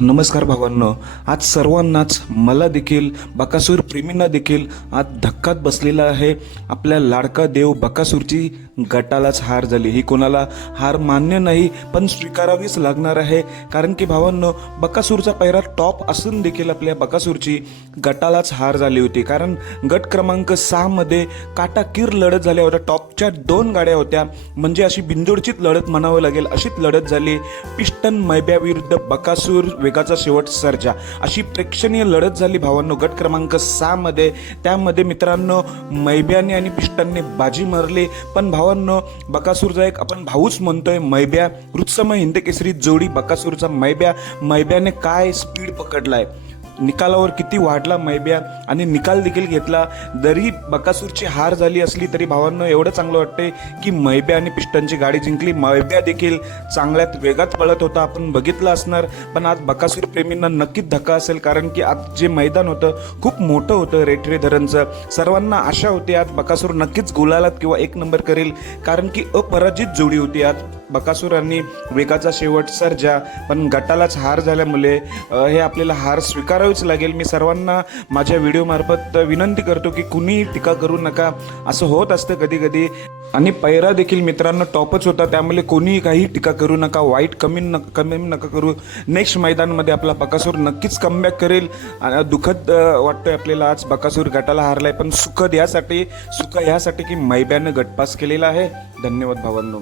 नमस्कार भावांनो आज सर्वांनाच मला देखील बकासूर प्रेमींना देखील आज धक्कात बसलेला आहे आपल्या लाडका देव बकासूरची गटालाच हार झाली. ही कोणाला हार मान्य नाही पण स्वीकारावीच लागणार आहे. कारण की भावांनो बकासूरचा पहिरा टॉप असून देखील आपल्या बकासूरची गटालाच हार झाली होती. कारण गट क्रमांक सहामध्ये काटाकीर लढत झाल्या होत्या टॉपच्या दोन गाड्या होत्या. म्हणजे अशी बिंदोडचीच लढत म्हणावं लागेल. अशीच लढत झाली. पिस्टन मैब्या विरुद्ध बकासूर वेगाचा शेवट सर्जा. अशी प्रेक्षणीय लढत झाली भावांनो गट क्रमांक सहामध्ये त्यामध्ये मित्रांनो मैब्याने आणि पिस्टनने बाजी मारली. पण भावांनो बकासूरचा एक आपण भाऊच म्हणतोय मैब्या. रुत्समय हिंदकेसरी जोडी बकासूरचा मैब्या. मैब्याने काय स्पीड पकडलाय? निकालावर किती वाढला मैब्या आणि निकाल देखील घेतला. जरी बकासूरची हार झाली असली तरी भावांना एवढं चांगलं वाटते की मैब्या आणि पिस्टनची गाडी जिंकली. मैब्या देखील चांगल्यात वेगात पळत होता. आपण बघितलं असणार पण आज बकासूर प्रेमींना नक्कीच धक्का असेल कारण की आज जे मैदान होतं खूप मोठं होतं रेटरे धरणचं. सर्वांना आशा होती आज बकासूर नक्कीच गुलालात किंवा एक नंबर करेल कारण की अपराजित जोडी होती आज. बकासुरांनी आणि वेगाचा शेवट सर्जा पण गटालाच हार झाल्यामुळे हे आपल्याला हार स्वीकारावीच लागेल. मी सर्वांना माझ्या व्हिडिओमार्फत विनंती करतो की कुणी टीका करू नका. असं होत असतं कधी कधी आणि पैरा देखील मित्रांनो टॉपच होता त्यामुळे कोणीही काही टीका करू नका. वाईट कमी न कमी नका करू. नेक्स्ट मैदानमध्ये आपला बकासूर नक्कीच कमबॅक करेल. आणि दुःखद वाटतोय आपल्याला आज बकासूर गटाला हारलाय पण सुखद यासाठी सुख यासाठी की मैब्यानं गटपास केलेला आहे. धन्यवाद भावांनो.